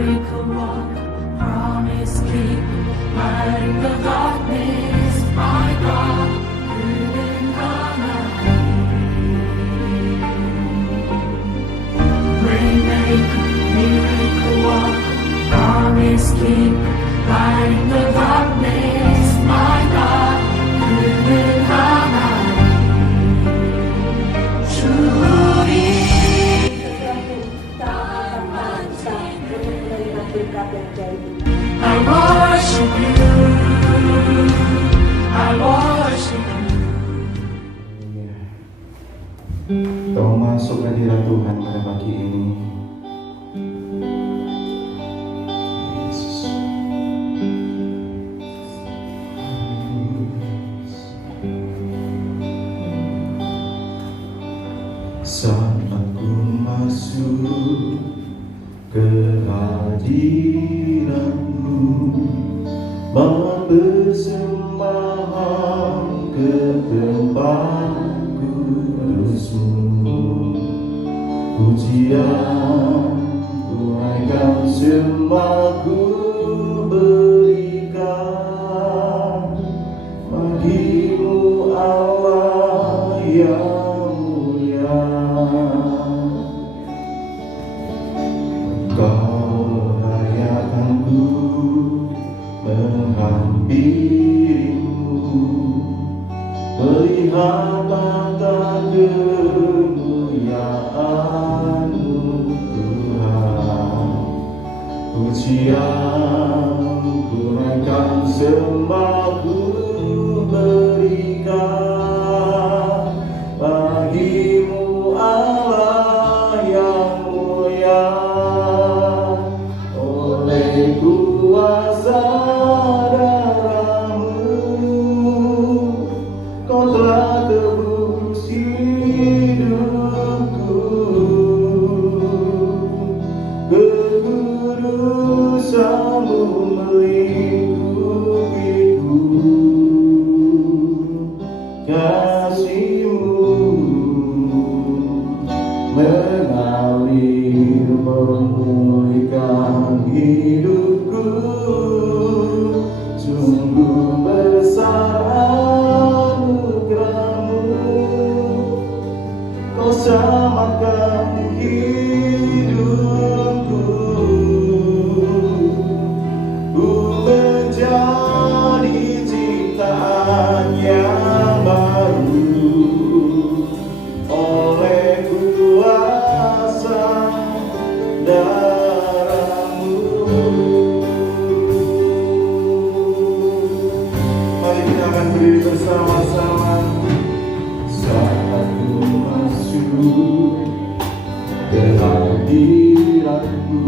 miracle worker, promise keeper, light in the darkness, my God, good and Waymaker, miracle worker, promise keeper, light in the darkness, my God, good and I worship you, I worship you. Kau masuk hadirat Tuhan pada pagi ini. Yesus. Saat aku masuk ke hadirat-Mu, bawa persembahan ke tempat kudus-Mu. Pujian, tunaikan sembahku berikan bagi-Mu Allah yang mulia. Kau layakanku menghampirimu, melihat tata kemuliaan-Mu Tuhan. Pujian, tunaikan sembahku berikan bagi-Mu Allah yang mulia. Oleh kuasa darah-Mu, Kau telah tebus hidupku. Kekudusan-Mu melingkupiku, kasih-Mu mengalir memulihkan hidupku. Sungguh besar anugerah-Mu, Kau selamatkan hidupku. Ku menjadi ciptaan yang baru oleh kuasa darah-Mu. Mari kita akan berdiri bersama-sama. Saat ku masuk ke hadirat-Mu,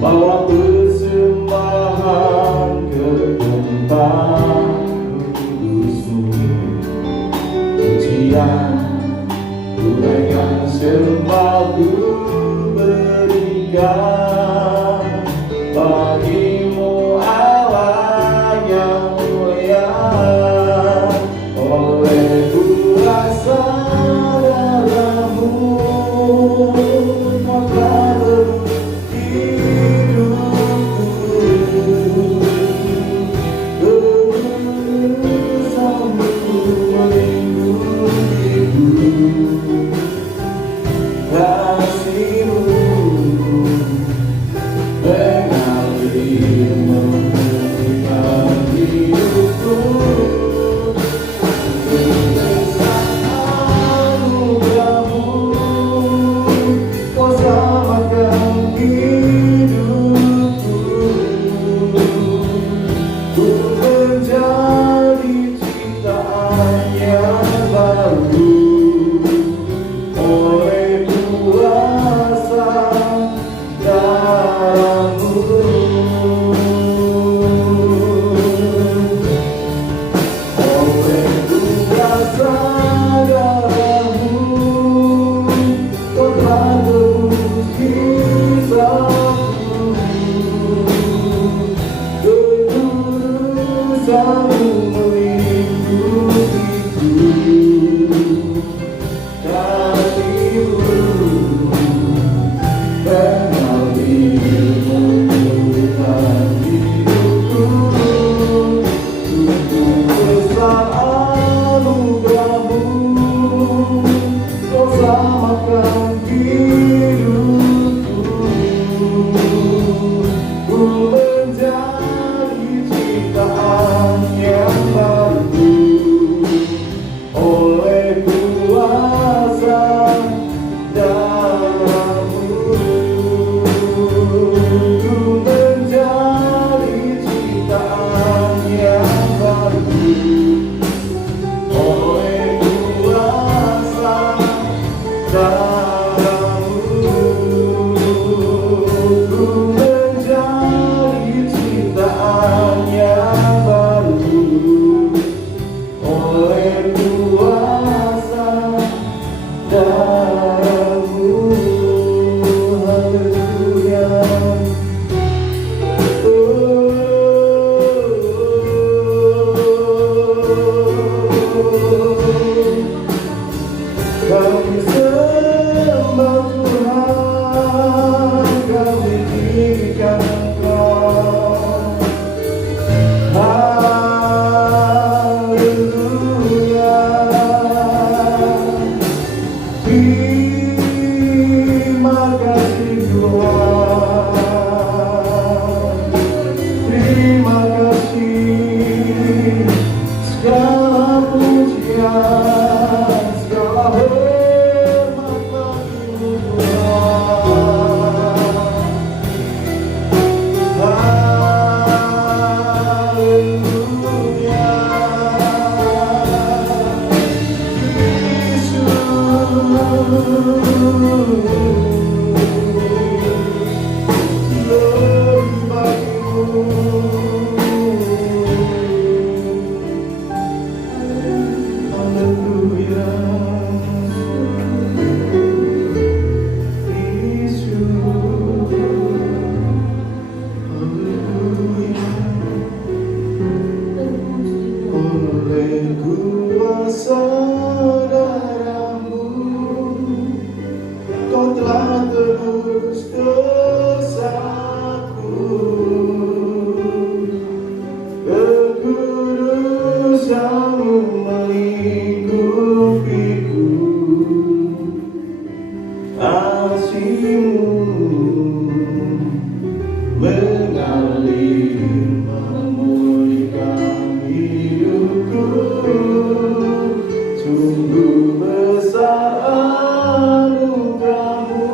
bawa persembahan ke tempat kudus-Mu. Pujian, tunaikan sembahku berikan bagi-Mu Allah yang mulia. Oleh kuasa darah-Mu, Kau telah tebus hidupku. Kekudusan-Mu melingkupiku, kasih-Mu mengalir memulihkan hidupku. Anugerah-Mu, Kau selamatkan hidupku. Ku menjadi ciptaan yang baru oleh kuasa kasih-Mu mengalir memulihkan hidupku. Sungguh besar anugerah-Mu,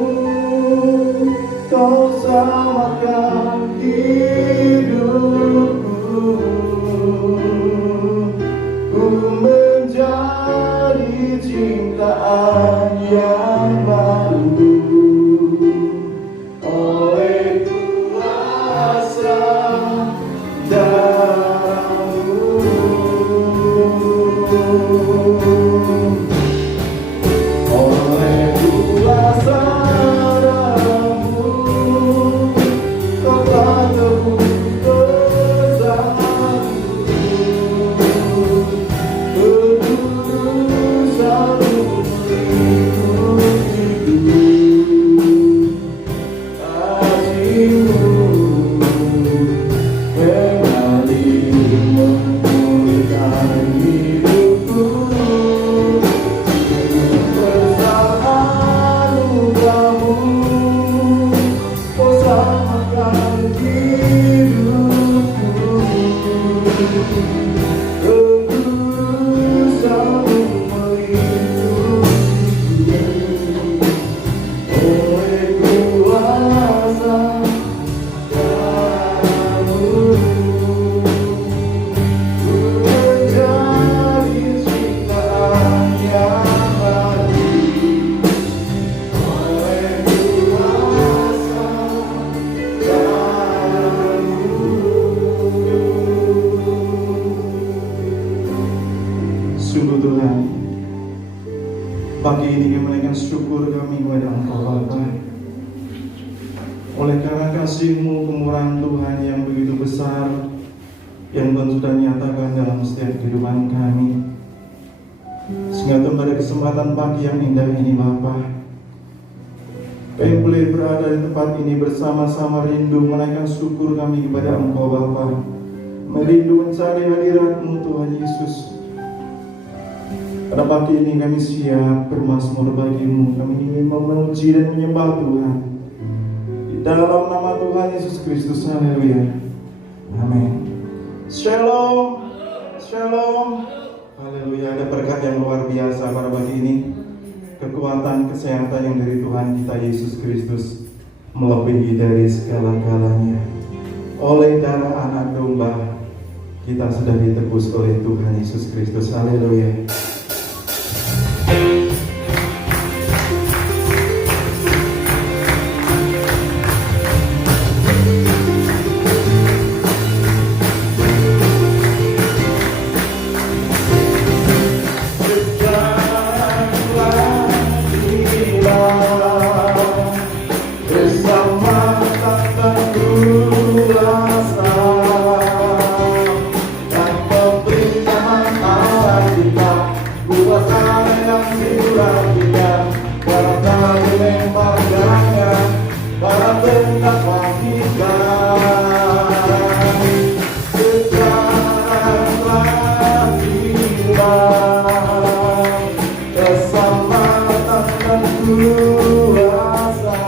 Kau selamatkan hidupku. Ku menjadi ciptaan yang baru oleh kuasa darah-Mu. Oleh kuasa darah-Mu, Kau telah tebus dosaku. Kekudusan-Mu melindungiku. Kasih-Mu mengalir memulihkan hidupku. Besar anugerah-Mu, Kau selamatkan hidupku. Kekudusan-Mu melindungiku. Oleh kuasa darah-Mu, ku menjadi ciptaan yang baru. Oleh kuasa darah-Mu. Sungguh Tuhan, pagi ini kami menaikkan syukur kami kepada Engkau Bapa. Oleh karena kasih-Mu, kemurahan Tuhan yang begitu besar, yang Tuhan sudah nyatakan dalam setiap kehidupan kami, sehingga Tuhan pada kesempatan pagi yang indah ini Bapa, kami boleh berada di tempat ini bersama-sama rindu menaikkan syukur kami kepada Engkau Bapa, merindu mencari hadirat-Mu Tuhan Yesus. Pada pagi ini kami siap bermazmur bagi-Mu. Kami ingin memuji dan menyembah Tuhan di dalam nama Tuhan Yesus Kristus. Haleluya. Amin. Shalom. Shalom. Haleluya. Ada berkat yang luar biasa pada pagi ini. Kekuatan kesehatan yang dari Tuhan kita Yesus Kristus melebihi dari segala-galanya. Oleh darah anak domba kita sudah ditebus oleh Tuhan Yesus Kristus. Haleluya. Bersama takkan kuasa dan pemerintahan Allah kita, kuasa yang diurapinya, para kami lembaganya, para terdakwa kita. Sekarang telah tiba keselamatan dan kuasa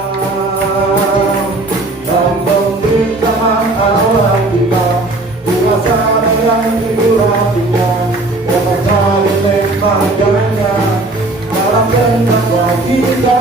dan pemerintahan Allah kita, kuasa yang diurapinya, para kami lembaganya, para terdakwa kita.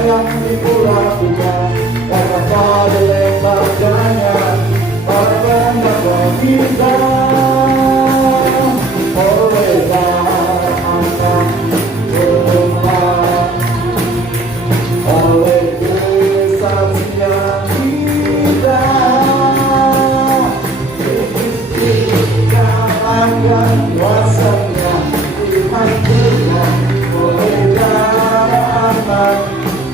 Yang dilakukan karena pada lembaganya para terdakwa kita. kuasanya Tuhan juga oleh darah anak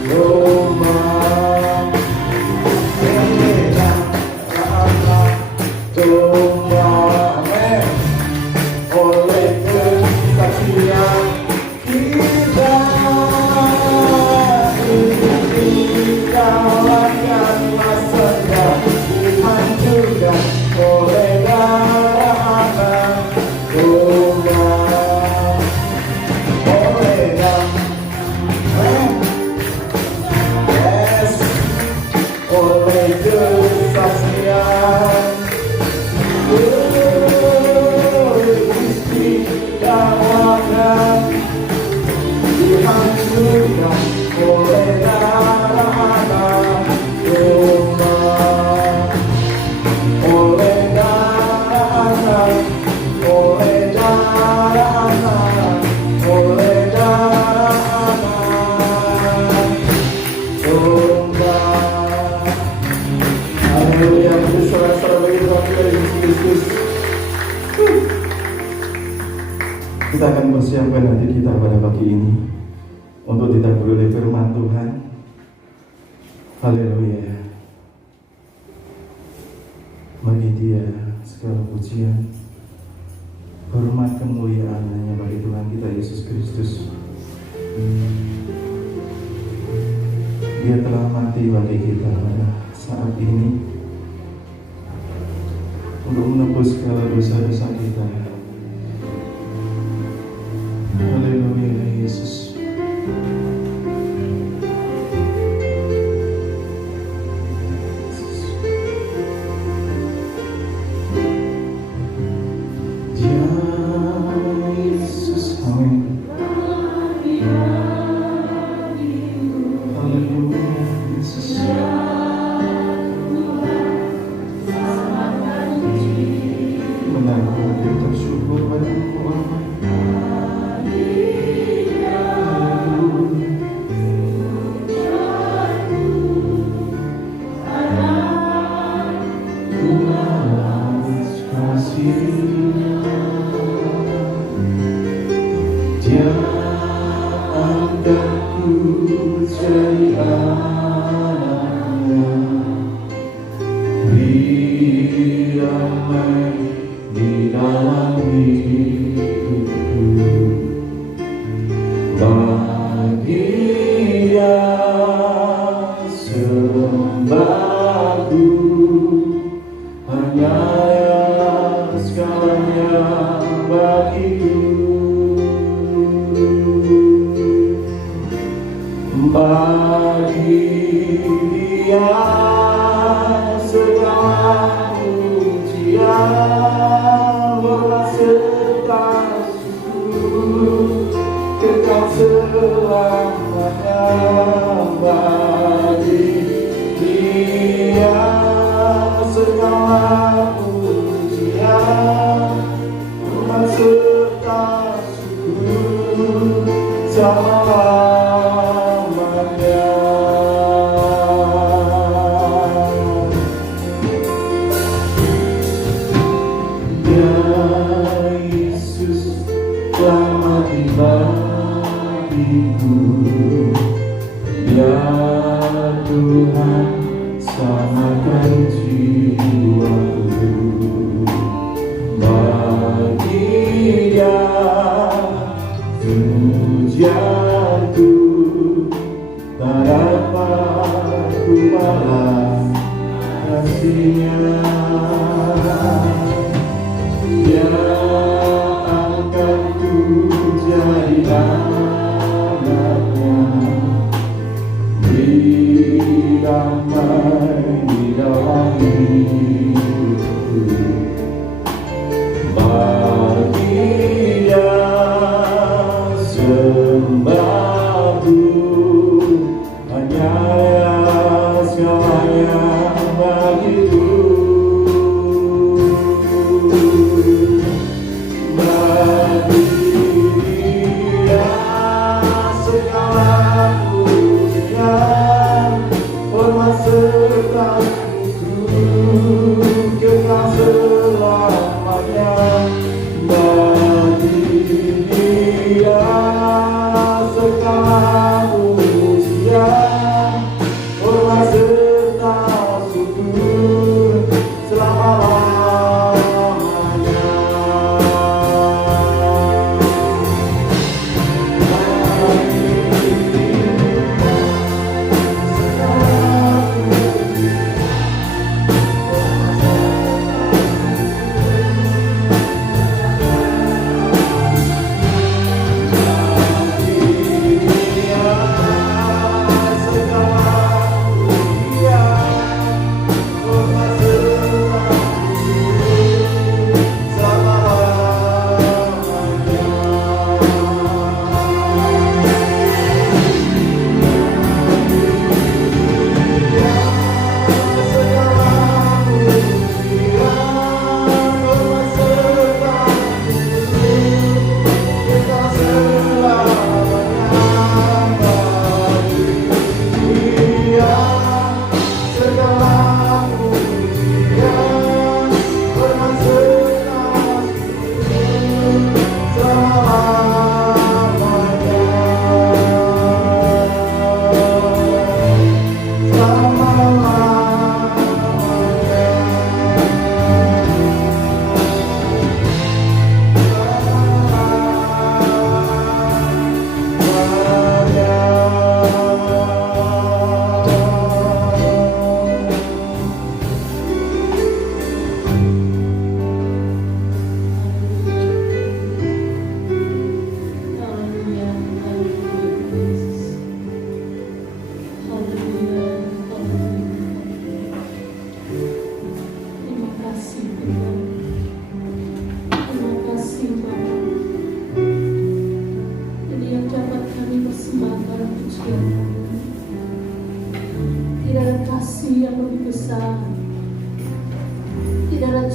domba. Oleh darah anak domba, amin. Oleh kesaksian kita kalahkan masanya Tuhan juga oleh darah anak domba. Oleh darah, yes, oleh kesaksian istiqamatkan Tuhan juga oleh darah anak domba. Oleh darah anak, oleh darah anak, oleh darah anak domba. Haleluya, bersorak-sorak bagi Tuhan kita Yesus Kristus. Kita akan persiapkan hati kita pada pagi ini untuk ditampil oleh firman Tuhan. Haleluya. Bagi Dia segala pujian, hormat, kemuliaan hanya bagi Tuhan kita Yesus Kristus. Dia telah mati bagi kita pada saat ini untuk menebus segala dosa-dosa kita. Haleluya, Yesus. Ya Yesus, amin. Haleluya, Yesus. Benar, kita bersyukur padamu, Allah. Dia angkatku jadi anaknya, beri damai di dalam hidupku. Bagi Dia sembahku, hanya segalanya bagiku. Bagi Dia segala pujian, hormat serta syukur kekal selamanya. Bagi Dia segala pujian, hormat serta syukur selamanya. Ya Yesus telah mati bagiku, biar Tuhan selamatkan jiwaku. Bagi Dia pujianku, tak dapat ku balas kasih-Nya. Dia angkatku jadi anaknya, beri damai di dalam hidupku. Bagi Dia sembahku, hanya segalanya bagiku. Bagi Dia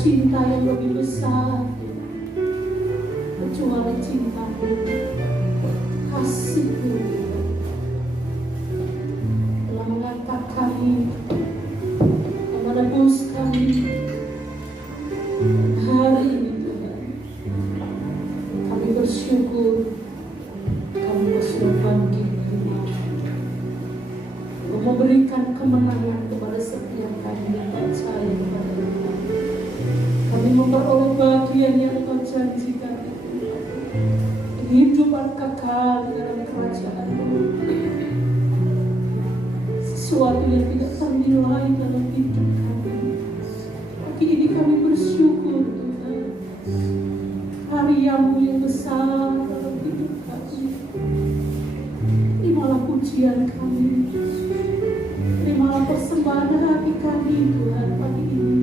cinta yang lebih besar, kecuali cinta-Mu, kasih-Mu telah mengangkat kami, telah menebus kami. Hari ini Tuhan, kami bersyukur kami sudah bangkit dari maut, memberikan kemenangan kepada setiap kami yang percaya kepada Tuhan. Kami memperoleh bagian yang Engkau janjikan itu, kehidupan kekal di dalam kerajaan-Mu, sesuatu yang tidak ternilai dalam hidup kami. Pagi ini kami bersyukur Tuhan, karya-Mu yang besar dalam hidup kami. Terimalah pujian kami, terimalah persembahan hati kami Tuhan pagi ini.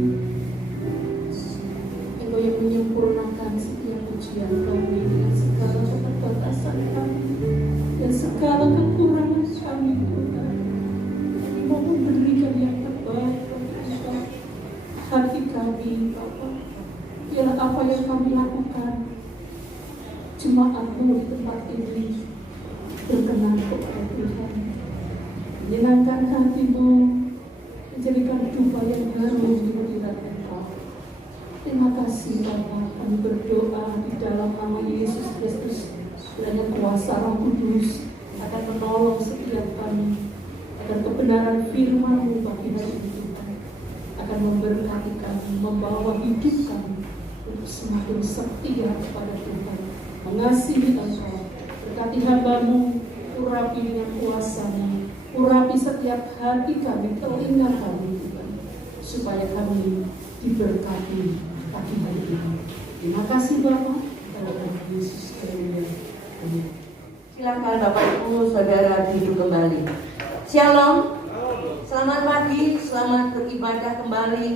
Engkau yang menyempurnakan setiap pujian kami dengan segala keterbatasan kami dan segala kekurangan kami Tuhan. Kami mau memberikan yang terbaik bagi Engkau. Hati kami Bapa, biarlah apa yang kami lakukan, jemaat-Mu di tempat ini berkenan kepada Tuhan, menyenangkan hati-Mu, menjadikan dupa yang baru di hadirat Engkau. Terima kasih Bapa, kami berdoa di dalam nama Yesus Kristus, kiranya kuasa Roh Kudus akan menolong setiap kami, agar kebenaran firman-Mu bagi hari ini Tuhan akan memberkati kami, membawa hidup kami untuk semakin setia kepada Tuhan, mengasihi Engkau. Berkati hamba-Mu, urapi dengan kuasa-Mu, urapi setiap hati kami, telinga kami Tuhan, supaya kami diberkati pagi hari ini. Terima kasih Bapa, dalam nama Yesus Kristus. Amin. Silakan Bapak Ibu Saudara duduk kembali. Shalom, selamat pagi, selamat beribadah kembali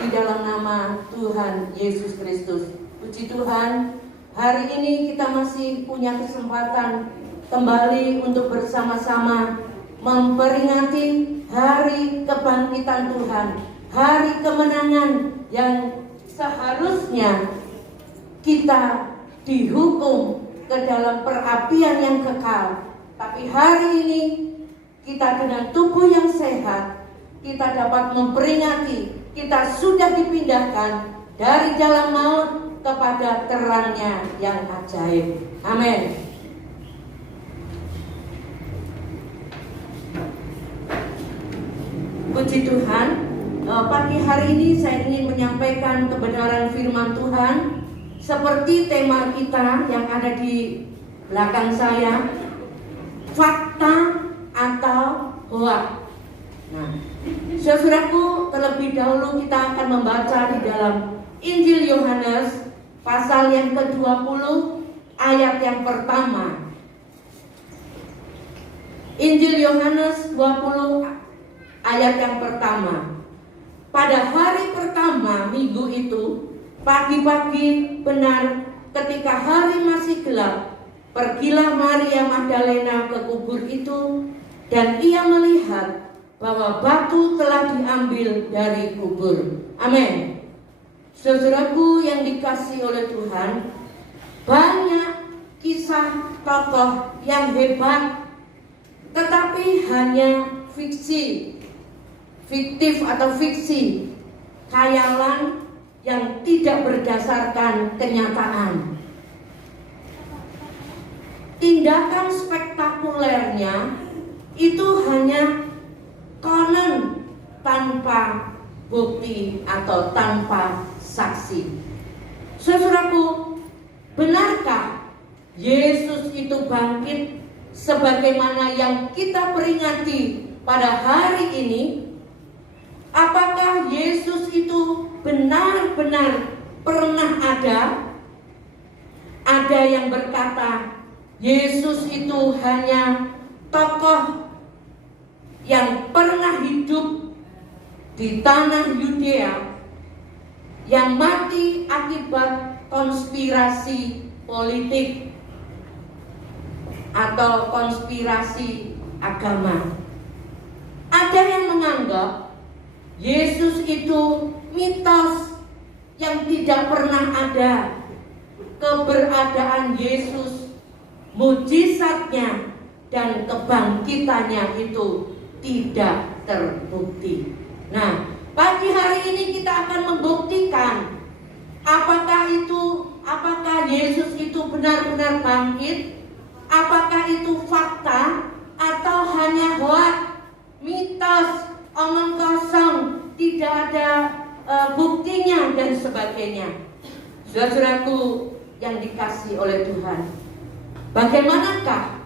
di dalam nama Tuhan Yesus Kristus. Puji Tuhan, hari ini kita masih punya kesempatan kembali untuk bersama-sama memperingati hari kebangkitan Tuhan, hari kemenangan yang seharusnya kita dihukum ke dalam perapian yang kekal. Tapi hari ini kita dengan tubuh yang sehat, kita dapat memperingati kita sudah dipindahkan dari jalan maut kepada terangnya yang ajaib. Amin. Puji Tuhan, pagi hari ini saya ingin menyampaikan kebenaran firman Tuhan seperti tema kita yang ada di belakang saya, fakta atau hoak. Nah, saudaraku, terlebih dahulu kita akan membaca di dalam Injil Yohanes pasal yang ke-20 ayat yang pertama. Injil Yohanes 20 ayat yang pertama. Pada hari pertama minggu itu, pagi-pagi benar ketika hari masih gelap, pergilah Maria Magdalena ke kubur itu, dan ia melihat bahwa batu telah diambil dari kubur. Amin. Saudaraku yang dikasihi oleh Tuhan, banyak kisah tokoh yang hebat, tetapi hanya fiksi, fiktif atau fiksi, khayalan yang tidak berdasarkan kenyataan. Tindakan spektakulernya itu hanya konon tanpa bukti atau tanpa saksi. Saudaraku, benarkah Yesus itu bangkit sebagaimana yang kita peringati pada hari ini? Apakah Yesus itu benar-benar pernah ada? Ada yang berkata Yesus itu hanya tokoh yang pernah hidup di tanah Yudea, yang mati akibat konspirasi politik atau konspirasi agama. Ada yang menganggap Yesus itu mitos, yang tidak pernah ada. Keberadaan Yesus, mujizatnya dan kebangkitannya itu tidak terbukti. Nah, pagi hari ini kita akan membuktikan apakah Yesus itu benar-benar bangkit, apakah itu fakta atau hanya hoax, mitos, omong kosong, tidak ada buktinya dan sebagainya. Saudaraku yang dikasihi oleh Tuhan, bagaimanakah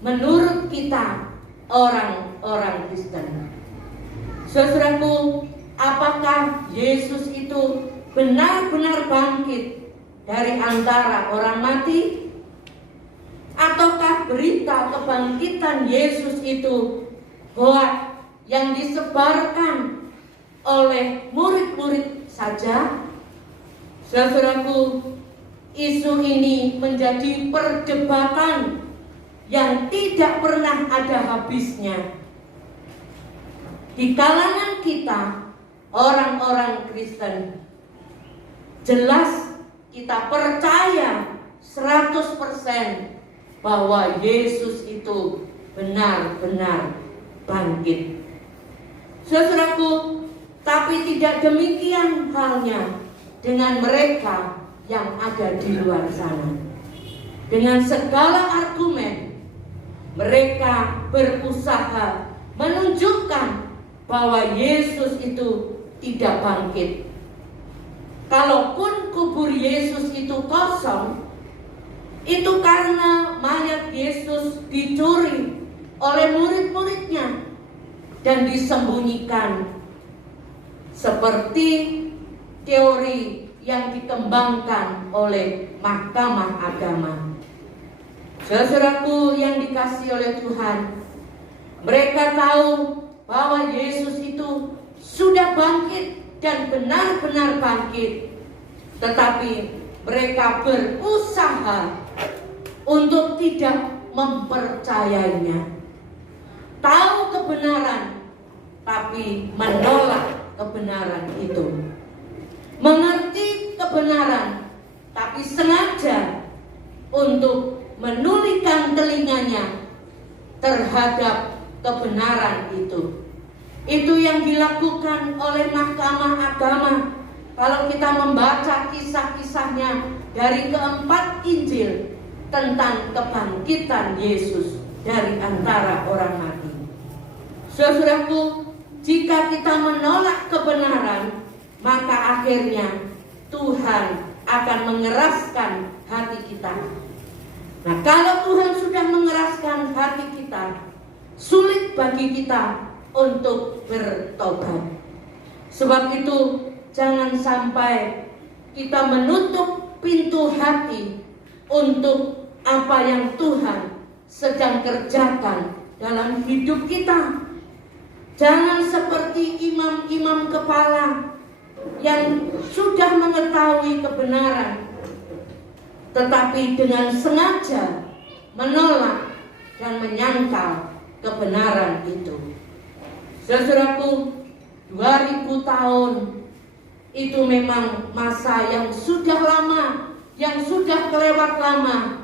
menurut kita orang-orang Kristen? Saudaraku, apakah Yesus itu benar-benar bangkit dari antara orang mati? Ataukah berita kebangkitan Yesus itu hoax yang disebarkan oleh murid-murid saja? Saudaraku, isu ini menjadi perdebatan yang tidak pernah ada habisnya. Di kalangan kita, orang-orang Kristen, jelas kita percaya 100% bahwa Yesus itu benar-benar bangkit. Saudaraku, tapi tidak demikian halnya dengan mereka yang ada di luar sana. Dengan segala argumen, mereka berusaha menunjukkan bahwa Yesus itu tidak bangkit. Kalaupun kubur Yesus itu kosong, itu karena mayat Yesus dicuri oleh murid-muridnya dan disembunyikan, seperti teori yang dikembangkan oleh Mahkamah Agama. Saudaraku yang dikasihi oleh Tuhan, mereka tahu bahwa Yesus itu sudah bangkit dan benar-benar bangkit, tetapi mereka berusaha untuk tidak mempercayainya. Tahu kebenaran, tapi menolak kebenaran itu. Mengerti kebenaran, tapi sengaja untuk menulikan telinganya terhadap kebenaran itu. Itu yang dilakukan oleh Mahkamah Agama. Kalau kita membaca kisah-kisahnya dari keempat Injil tentang kebangkitan Yesus dari antara orang mati. Saudaraku, jika kita menolak kebenaran, maka akhirnya Tuhan akan mengeraskan hati kita. Nah, kalau Tuhan sudah mengeraskan hati kita, sulit bagi kita untuk bertobat. Sebab itu jangan sampai kita menutup pintu hati untuk apa yang Tuhan sedang kerjakan dalam hidup kita. Jangan seperti imam-imam kepala yang sudah mengetahui kebenaran, tetapi dengan sengaja menolak dan menyangkal kebenaran itu. Saudaraku, 2000 tahun itu memang masa yang sudah lama, yang sudah kelewat lama.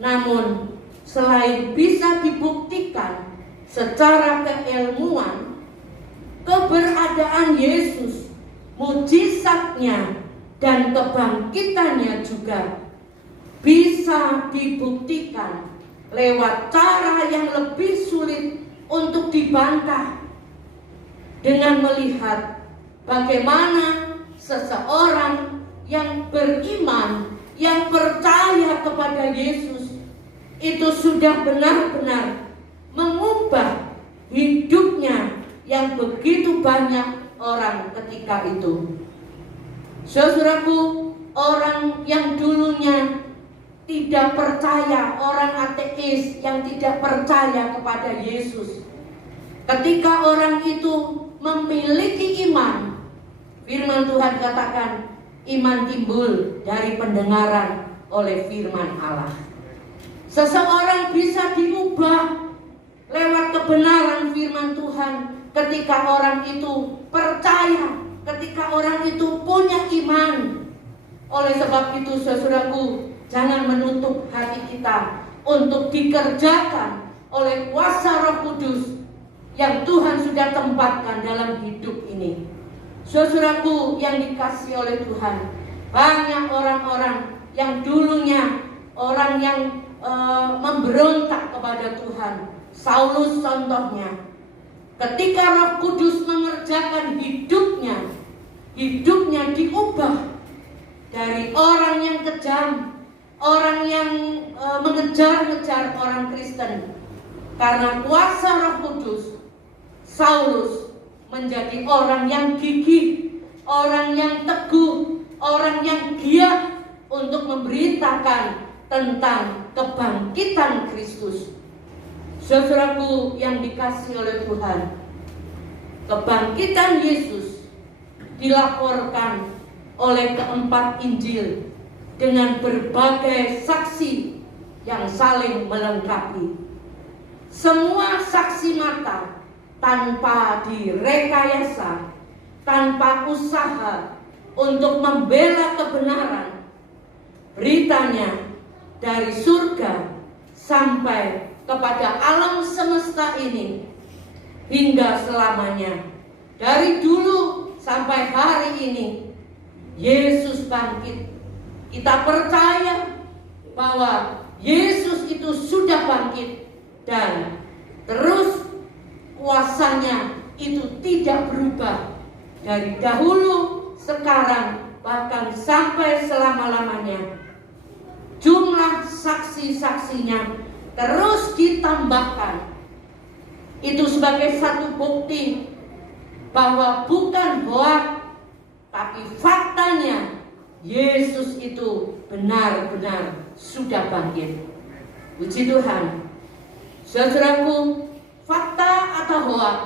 Namun selain bisa dibuktikan secara keilmuan, keberadaan Yesus, mujizatnya dan kebangkitannya juga bisa dibuktikan lewat cara yang lebih sulit untuk dibantah, dengan melihat bagaimana seseorang yang beriman, yang percaya kepada Yesus itu sudah benar-benar mengubah hidupnya yang begitu banyak orang ketika itu. Saudaraku, orang yang dulunya tidak percaya, orang ateis yang tidak percaya kepada Yesus, ketika orang itu memiliki iman, firman Tuhan katakan iman timbul dari pendengaran oleh firman Allah. Seseorang bisa diubah lewat kebenaran firman Tuhan ketika orang itu percaya ketika orang itu punya iman. Oleh sebab itu saudaraku, jangan menutup hati kita untuk dikerjakan oleh kuasa Roh Kudus yang Tuhan sudah tempatkan dalam hidup ini. Saudaraku yang dikasihi oleh Tuhan, banyak orang-orang yang dulunya orang yang memberontak kepada Tuhan. Saulus contohnya. Ketika Roh Kudus mengerjakan hidupnya diubah dari orang yang kejam, orang yang mengejar-ngejar orang Kristen. Karena kuasa Roh Kudus, Saulus menjadi orang yang gigih, orang yang teguh, orang yang giat untuk memberitakan tentang kebangkitan Kristus. Saudaraku yang dikasihi oleh Tuhan, kebangkitan Yesus dilaporkan oleh keempat Injil dengan berbagai saksi yang saling melengkapi. Semua saksi mata tanpa direkayasa, tanpa usaha untuk membela kebenaran. Beritanya dari surga sampai kepada alam semesta ini hingga selamanya. Dari dulu sampai hari ini Yesus bangkit. Kita percaya bahwa Yesus itu sudah bangkit dan terus kuasanya itu tidak berubah dari dahulu, sekarang, bahkan sampai selama-lamanya. Jumlah saksi-saksinya terus ditambahkan. Itu sebagai satu bukti bahwa bukan hoak, tapi faktanya Yesus itu benar-benar sudah bangkit. Puji Tuhan. Saudaraku, fakta atau hoak?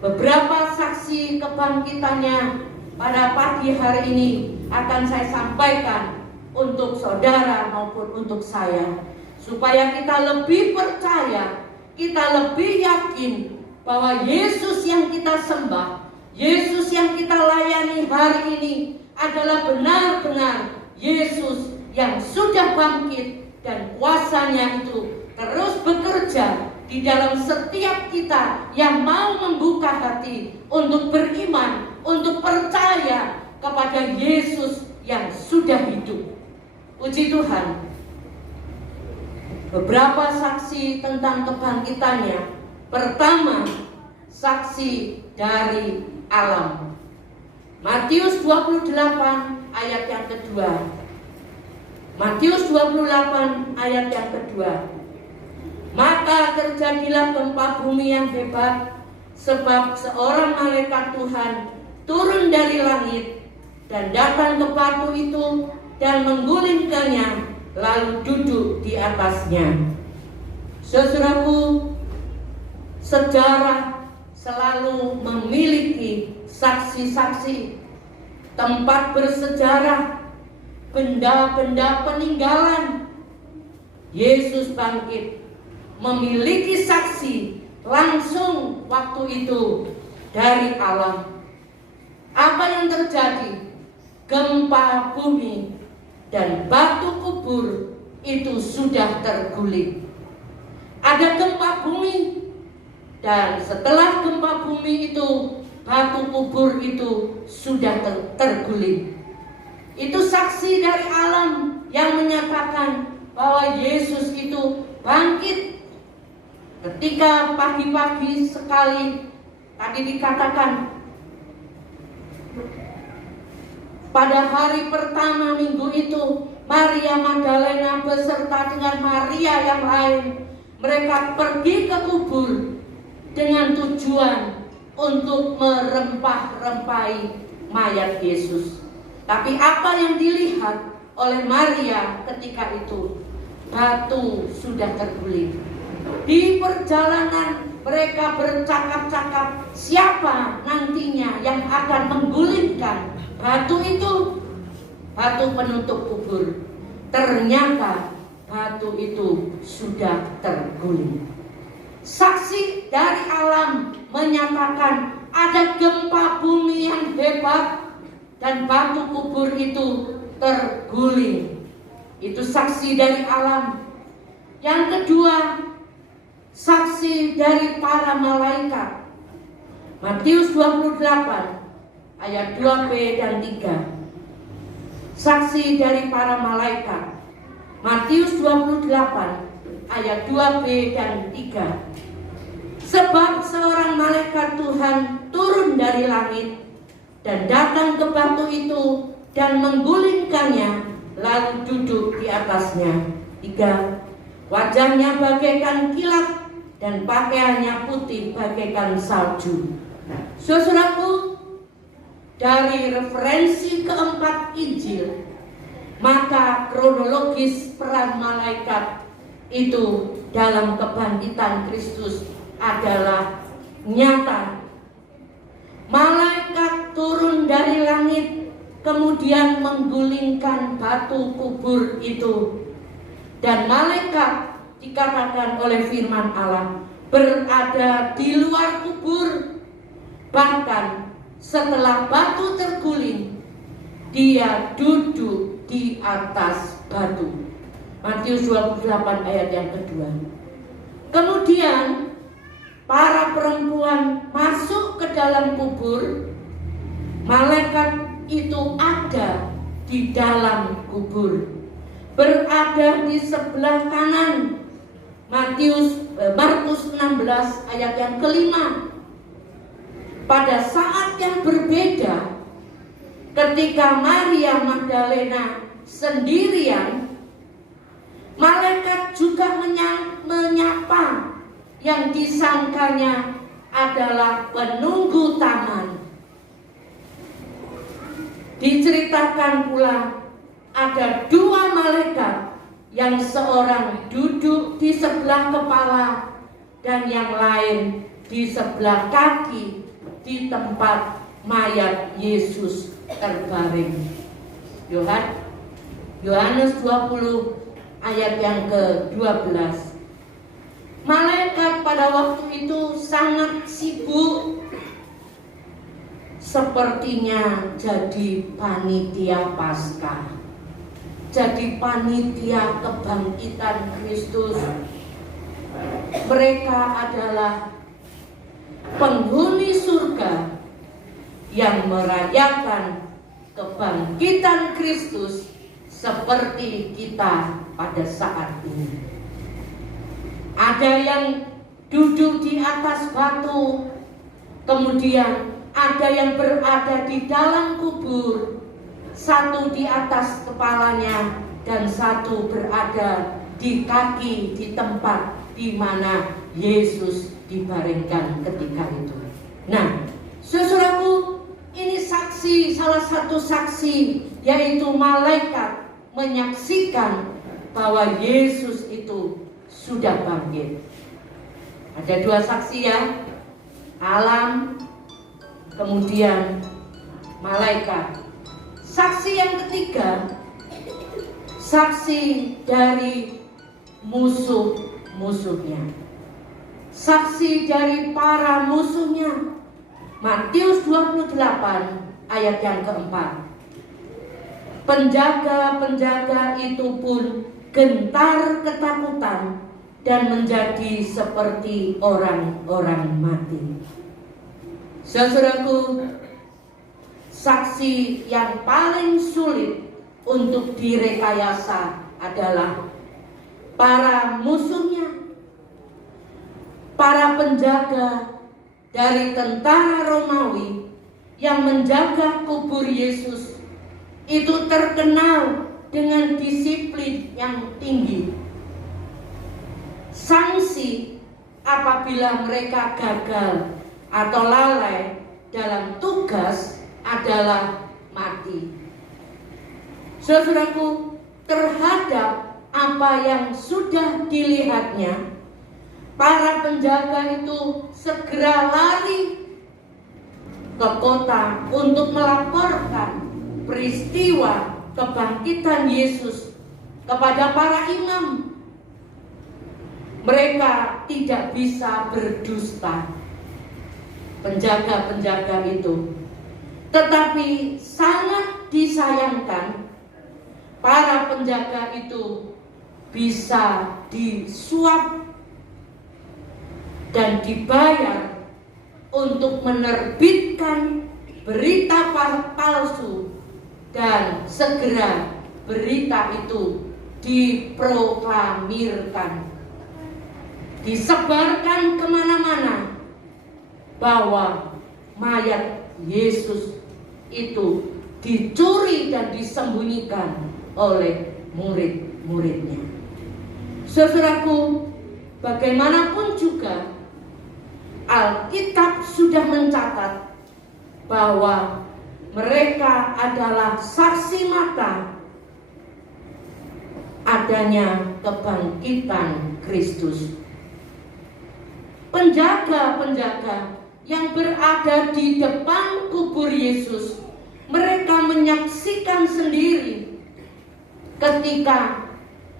Beberapa saksi kebangkitannya pada pagi hari ini akan saya sampaikan untuk saudara maupun untuk saya, supaya kita lebih percaya, kita lebih yakin bahwa Yesus yang kita sembah, Yesus yang kita layani hari ini adalah benar-benar Yesus yang sudah bangkit dan kuasanya itu terus bekerja di dalam setiap kita yang mau membuka hati untuk beriman, untuk percaya kepada Yesus yang sudah hidup. Puji Tuhan. Beberapa saksi tentang kebangkitannya. Pertama, saksi dari alam. Matius 28 ayat yang kedua. Matius 28 ayat yang kedua. Maka terjadilah gempa bumi yang hebat, sebab seorang malaikat Tuhan turun dari langit dan datang ke batu itu dan menggulingkannya, lalu duduk di atasnya. Saudaraku, sejarah selalu memiliki saksi-saksi, tempat bersejarah, benda-benda peninggalan. Yesus bangkit, memiliki saksi langsung waktu itu dari alam. Apa yang terjadi? Gempa bumi dan batu kubur itu sudah terguling. Ada gempa bumi, dan setelah gempa bumi itu batu kubur itu sudah terguling. Itu saksi dari alam yang menyatakan bahwa Yesus itu bangkit. Ketika pagi-pagi sekali tadi dikatakan, pada hari pertama minggu itu, Maria Magdalena beserta dengan Maria yang lain, mereka pergi ke kubur dengan tujuan untuk merempah-rempahi mayat Yesus. Tapi apa yang dilihat oleh Maria ketika itu? Batu sudah terguling. Di perjalanan mereka bercakap-cakap, siapa nantinya yang akan menggulingkan batu itu? Batu penutup kubur. Ternyata batu itu sudah terguling. Saksi dari alam menyatakan ada gempa bumi yang hebat dan batu kubur itu terguling. Itu saksi dari alam. Yang kedua, saksi dari para malaikat. Matius 28 ayat 2b dan 3. Saksi dari para malaikat. Matius 28 ayat 2b dan 3. Sebab seorang malaikat Tuhan turun dari langit dan datang ke batu itu dan menggulingkannya, lalu duduk di atasnya. 3. Wajahnya bagaikan kilat dan pakaiannya putih bagaikan salju. Saudaraku, dari referensi keempat Injil, maka kronologis peran malaikat itu dalam kebangkitan Kristus adalah nyata. Malaikat turun dari langit, kemudian menggulingkan batu kubur itu. Dan malaikat dikatakan oleh firman Allah berada di luar kubur. Bahkan setelah batu terguling, dia duduk di atas batu. Matius 28 ayat yang kedua. Kemudian para perempuan masuk ke dalam kubur. Malaikat itu ada di dalam kubur, berada di sebelah kanan. Markus 16 ayat yang kelima. Pada saat yang berbeda, ketika Maria Magdalena sendirian, malaikat juga menyapa yang disangkanya adalah penunggu taman. Diceritakan pula ada dua malaikat, yang seorang duduk di sebelah kepala dan yang lain di sebelah kaki di tempat mayat Yesus terbaring. Yohanes 20 ayat yang ke-12. Malaikat pada waktu itu sangat sibuk, sepertinya jadi panitia Paskah, jadi panitia kebangkitan Kristus. Mereka adalah penghuni surga yang merayakan kebangkitan Kristus seperti kita pada saat ini. Ada yang duduk di atas batu, kemudian ada yang berada di dalam kubur, satu di atas kepalanya dan satu berada di kaki, di tempat di mana Yesus dibaringkan ketika itu. Nah, saudaraku, ini saksi, salah satu saksi, yaitu malaikat menyaksikan bahwa Yesus itu sudah bangkit. Ada dua saksi ya, alam, kemudian malaikat. Saksi yang ketiga, saksi dari musuh-musuhnya. Saksi dari para musuhnya. Matius 28 ayat yang keempat. Penjaga-penjaga itu pun gentar ketakutan dan menjadi seperti orang-orang mati. Saudaraku, saksi yang paling sulit untuk direkayasa adalah para musuhnya. Para penjaga dari tentara Romawi yang menjaga kubur Yesus itu terkenal dengan disiplin yang tinggi. Sanksi apabila mereka gagal atau lalai dalam tugas adalah mati. Saudaraku, terhadap apa yang sudah dilihatnya, para penjaga itu segera lari ke kota untuk melaporkan peristiwa kebangkitan Yesus kepada para imam. Mereka tidak bisa berdusta. penjaga-penjaga itu. Tetapi sangat disayangkan, para penjaga itu bisa disuap dan dibayar untuk menerbitkan berita palsu, dan segera berita itu diproklamirkan, disebarkan kemana-mana bahwa mayat Yesus itu dicuri dan disembunyikan oleh murid-muridnya. Saudaraku, bagaimanapun juga Alkitab sudah mencatat bahwa mereka adalah saksi mata adanya kebangkitan Kristus. Penjaga-penjaga yang berada di depan kubur Yesus, mereka menyaksikan sendiri ketika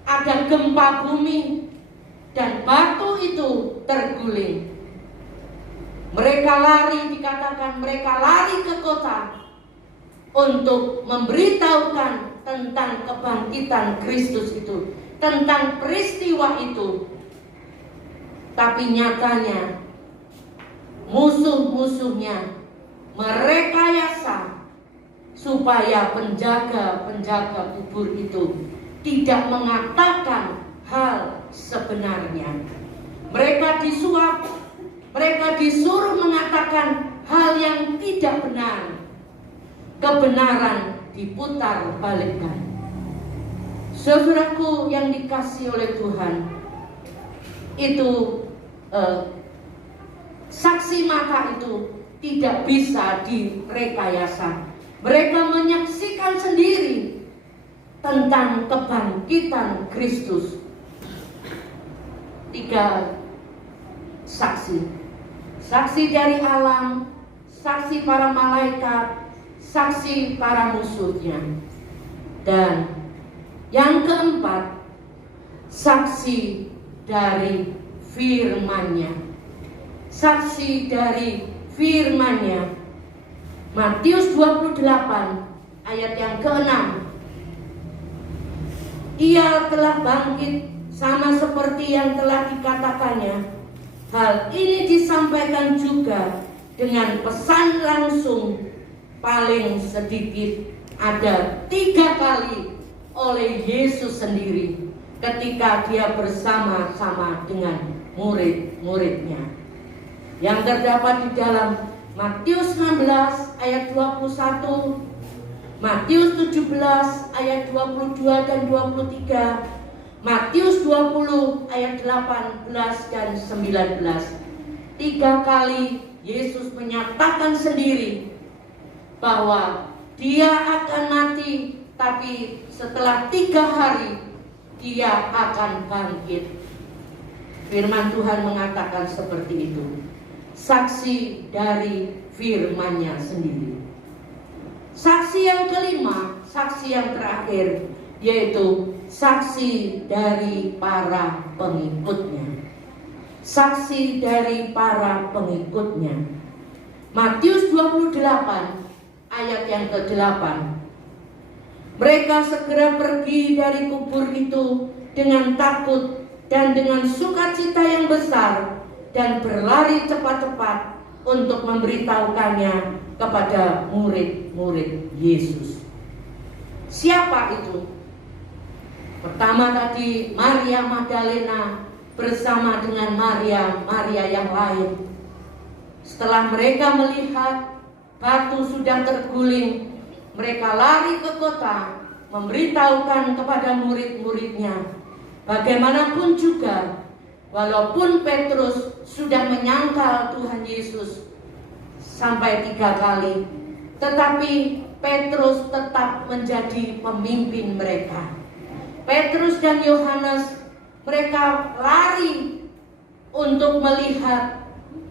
ada gempa bumi dan batu itu terguling. Mereka lari, dikatakan mereka lari ke kota untuk memberitahukan tentang kebangkitan Kristus itu, tentang peristiwa itu. Tapi nyatanya musuh-musuhnya merekayasa supaya penjaga-penjaga kubur itu tidak mengatakan hal sebenarnya. Mereka disuap, mereka disuruh mengatakan hal yang tidak benar. Kebenaran diputar balikkan. Saudaraku yang dikasihi oleh Tuhan, itu saksi mata itu tidak bisa direkayasa. Mereka menyaksikan sendiri tentang kebangkitan Kristus. 3 saksi. Saksi dari alam, saksi para malaikat, saksi para musuhnya. Dan yang keempat, saksi dari firman-Nya. Saksi dari firman-Nya. Matius 28 ayat yang ke-6. Ia telah bangkit sama seperti yang telah dikatakannya. Hal ini disampaikan juga dengan pesan langsung, paling sedikit ada 3 kali oleh Yesus sendiri ketika dia bersama-sama dengan murid-muridnya, yang terdapat di dalam Matius 16 ayat 21, Matius 17 ayat 22 dan 23, Matius 20 ayat 18 dan 19. 3 kali Yesus menyatakan sendiri bahwa dia akan mati, tapi setelah 3 hari dia akan bangkit. Firman Tuhan mengatakan seperti itu. Saksi dari firman-Nya sendiri. Saksi yang kelima, saksi yang terakhir, yaitu saksi dari para pengikutnya. Saksi dari para pengikutnya. Matius 28 ayat yang ke-8. Mereka segera pergi dari kubur itu dengan takut dan dengan sukacita yang besar, dan berlari cepat-cepat untuk memberitahukannya kepada murid-murid Yesus. Siapa itu? Pertama tadi Maria Magdalena bersama dengan Maria yang lain. Setelah mereka melihat batu sudah terguling, mereka lari ke kota memberitahukan kepada murid-muridnya. Bagaimanapun juga, walaupun Petrus sudah menyangkal Tuhan Yesus sampai 3 kali, tetapi Petrus tetap menjadi pemimpin mereka. Petrus dan Yohanes, mereka lari untuk melihat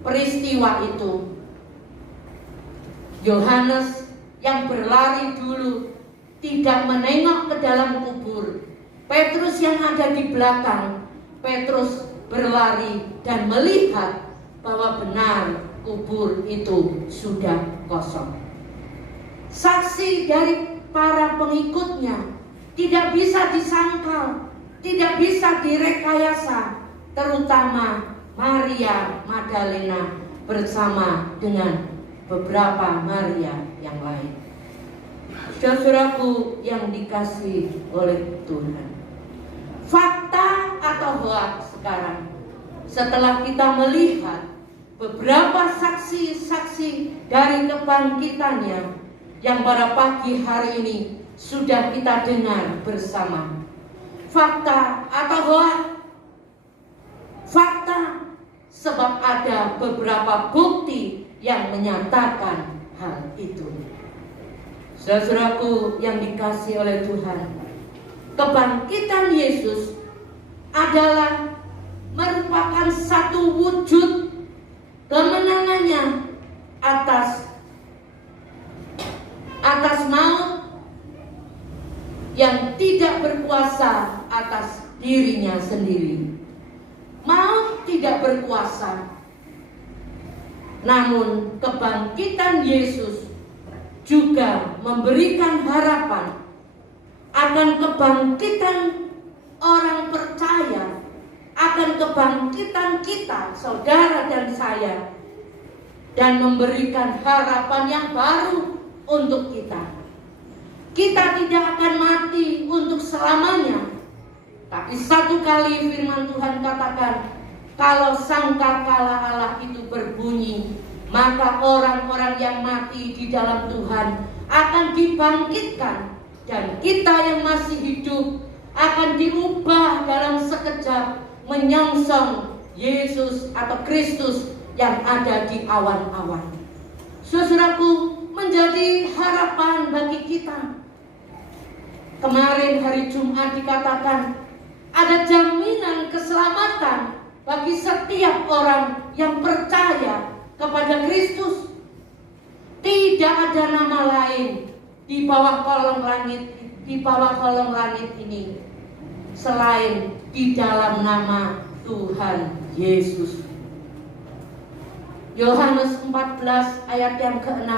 peristiwa itu. Yohanes yang berlari dulu tidak menengok ke dalam kubur. Petrus yang ada di belakang, Petrus berlari dan melihat bahwa benar kubur itu sudah kosong. Saksi dari para pengikutnya tidak bisa disangkal, tidak bisa direkayasa, terutama Maria Magdalena bersama dengan beberapa Maria yang lain. Saudaraku yang dikasihi oleh Tuhan, fakta atau hoax sekarang, setelah kita melihat beberapa saksi-saksi dari kebangkitannya yang pada pagi hari ini sudah kita dengar bersama. Fakta atau hoax? Fakta, sebab ada beberapa bukti yang menyatakan hal itu. Saudaraku yang dikasihi oleh Tuhan, kebangkitan Yesus adalah merupakan satu wujud kemenangannya atas maut yang tidak berkuasa atas dirinya sendiri. Maut tidak berkuasa, namun kebangkitan Yesus juga memberikan harapan akan kebangkitan orang percaya, akan kebangkitan kita, saudara dan saya, dan memberikan harapan yang baru untuk kita. Kita tidak akan mati untuk selamanya, tapi satu kali firman Tuhan katakan, kalau sangkakala Allah itu berbunyi, maka orang-orang yang mati di dalam Tuhan akan dibangkitkan, dan kita yang masih hidup akan diubah dalam sekejap menyongsong Yesus atau Kristus yang ada di awan-awan. Saudaraku, menjadi harapan bagi kita. Kemarin hari Jumat dikatakan ada jaminan keselamatan bagi setiap orang yang percaya kepada Kristus. Tidak ada nama lain di bawah kolong langit ini selain di dalam nama Tuhan Yesus. Yohanes 14 ayat yang ke-6.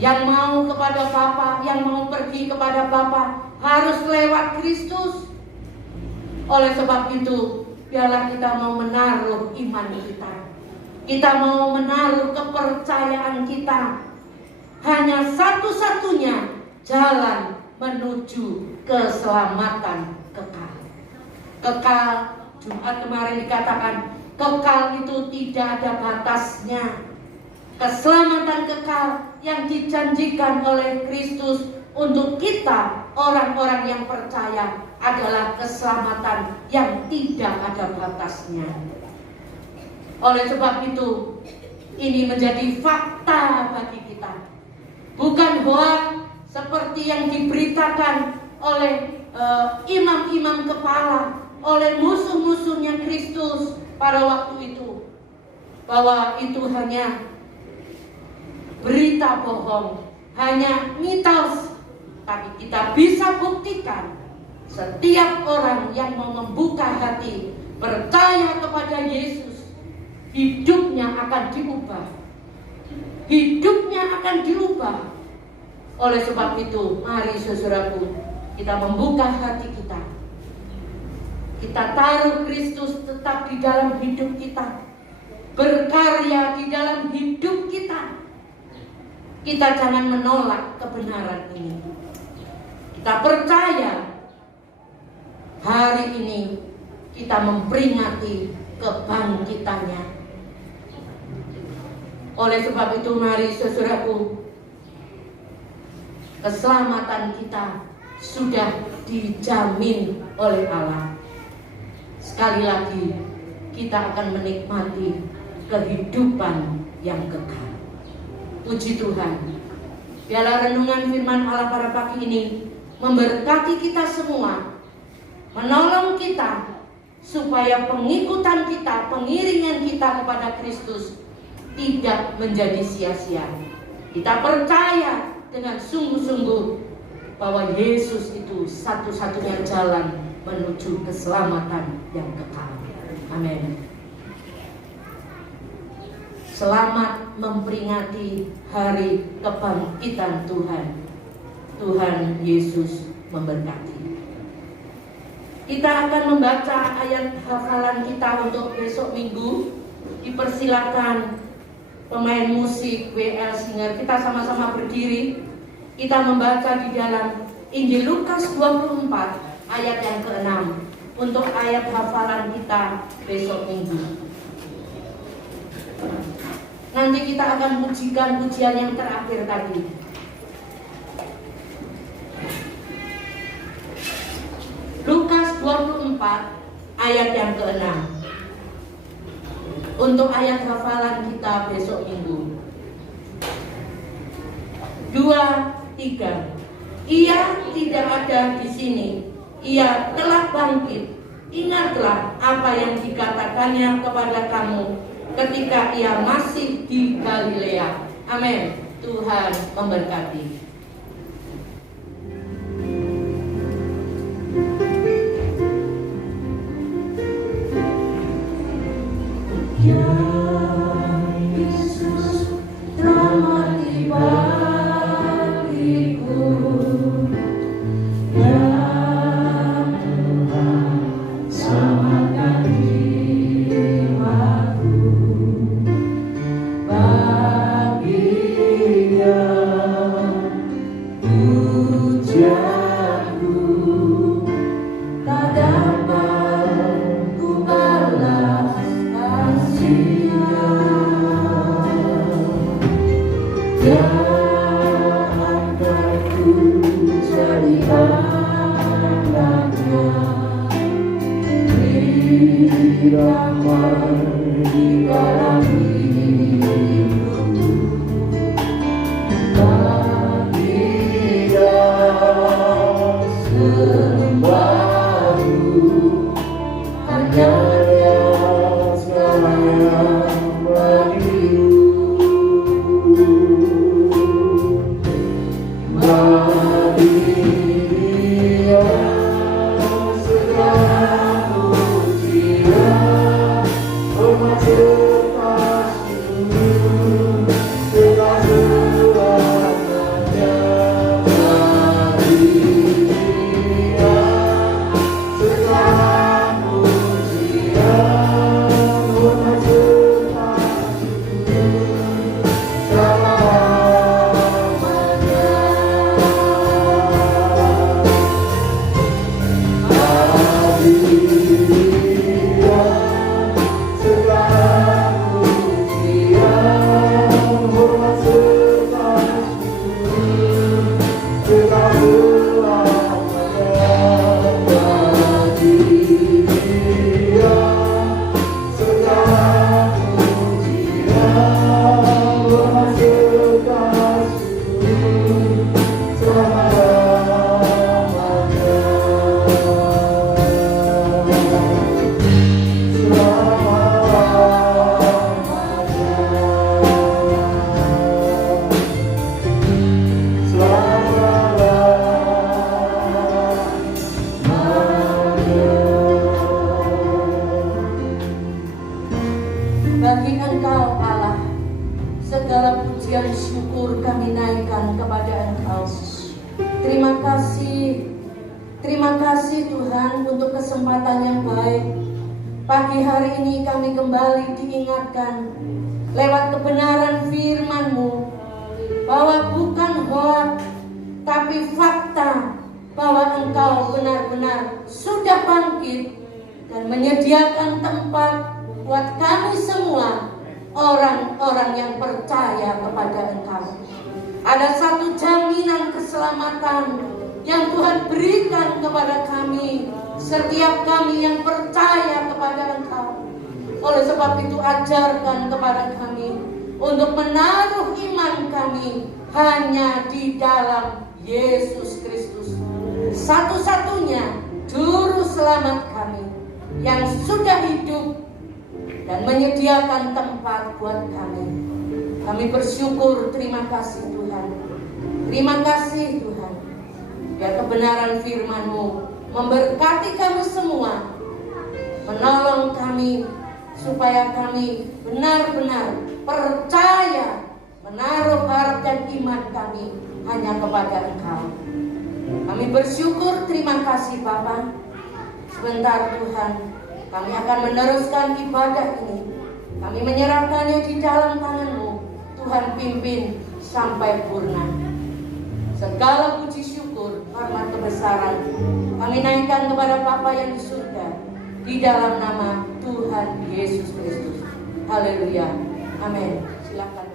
Yang mau kepada Bapa, yang mau pergi kepada Bapa harus lewat Kristus. Oleh sebab itu, biarlah kita mau menaruh iman kita. Kita mau menaruh kepercayaan kita. Hanya satu-satunya jalan menuju keselamatan kekal. Kekal, Jumat kemarin dikatakan, kekal itu tidak ada batasnya. Keselamatan kekal yang dijanjikan oleh Kristus untuk kita, orang-orang yang percaya, adalah keselamatan yang tidak ada batasnya. Oleh sebab itu, ini menjadi fakta bagi kita, bukan hoax seperti yang diberitakan oleh imam-imam kepala, oleh musuh-musuhnya Kristus pada waktu itu, bahwa itu hanya berita bohong, hanya mitos. Tapi kita bisa buktikan, setiap orang yang mau membuka hati, percaya kepada Yesus, hidupnya akan diubah. Hidupnya akan diubah. Oleh sebab itu, mari saudaraku, kita membuka hati kita. Kita taruh Kristus tetap di dalam hidup kita, berkarya di dalam hidup kita. Kita jangan menolak kebenaran ini. Kita percaya hari ini kita memperingati kebangkitannya. Oleh sebab itu, mari saudaraku, keselamatan kita sudah dijamin oleh Allah. Sekali lagi, kita akan menikmati kehidupan yang kekal. Puji Tuhan. Biarlah renungan firman Allah pada pagi ini memberkati kita semua, menolong kita supaya pengikutan kita, pengiringan kita kepada Kristus tidak menjadi sia-sia. Kita percaya dengan sungguh-sungguh bahwa Yesus itu satu-satunya jalan menuju keselamatan yang kekal. Amin. selamat memperingati hari kebangkitan Tuhan. Tuhan Yesus memberkati. Kita akan membaca ayat hafalan kita untuk besok minggu. Dipersilakan pemain musik WL Singer, kita sama-sama berdiri. Kita membaca di dalam Injil Lukas 24 ayat yang ke-6 untuk ayat hafalan kita besok minggu. Nanti kita akan pujikan pujian yang terakhir tadi. Lukas 24 ayat yang ke-6 untuk ayat hafalan kita besok minggu. 2, 3. Ia tidak ada di sini. Ia telah bangkit. Ingatlah apa yang dikatakannya kepada kamu ketika ia masih di Galilea. Amin. Tuhan memberkati. Yesus telah mati bagiku, ya Tuhan selamatkan jiwaku. Bagi Dia pujianku tak dapat ku balas kasih-Nya. Dia angkatku jadi anaknya, damai di dalam hidupku. Bagi Dia sembahku, hanya Dia segalanya bagiku. Bagi Dia segala pujian, hormat serta syukur, segala selamanya. Bagi Dia segala pujian, hormat serta syukur, selamanya. Bagi Dia segala pujian, hormat serta syukur, segala selamanya. Bagi Dia segala pujian, hormat serta syukur, Bagi Engkau Allah, segala pujian syukur kami naikkan kepada Engkau. Terima kasih Tuhan untuk kesempatan yang baik. Pagi hari ini kami kembali diingatkan lewat kebenaran firman-Mu bahwa bukan hoak tapi fakta bahwa Engkau benar-benar sudah bangkit dan menyediakan tempat buat kami semua, orang-orang yang percaya kepada Engkau. Ada satu jaminan keselamatan yang Tuhan berikan kepada kami, setiap kami yang percaya kepada Engkau. Oleh sebab itu ajarkan kepada kami untuk menaruh iman kami hanya di dalam Yesus Kristus, satu-satunya juru selamat kami yang sudah hidup dan menyediakan tempat buat kami. Kami bersyukur, terima kasih Tuhan. Terima kasih Tuhan. Biar kebenaran firman-Mu memberkati kami semua, menolong kami supaya kami benar-benar percaya, menaruh harap dan iman kami hanya kepada Engkau. Kami bersyukur, terima kasih Bapa. Sebentar Tuhan, kami akan meneruskan ibadah ini. Kami menyerahkannya di dalam tangan-Mu. Tuhan pimpin sampai purna. Segala puji syukur, hormat kebesaran kami naikkan kepada Bapa yang di surga, di dalam nama Tuhan Yesus Kristus. Haleluya. Amin. Silakan.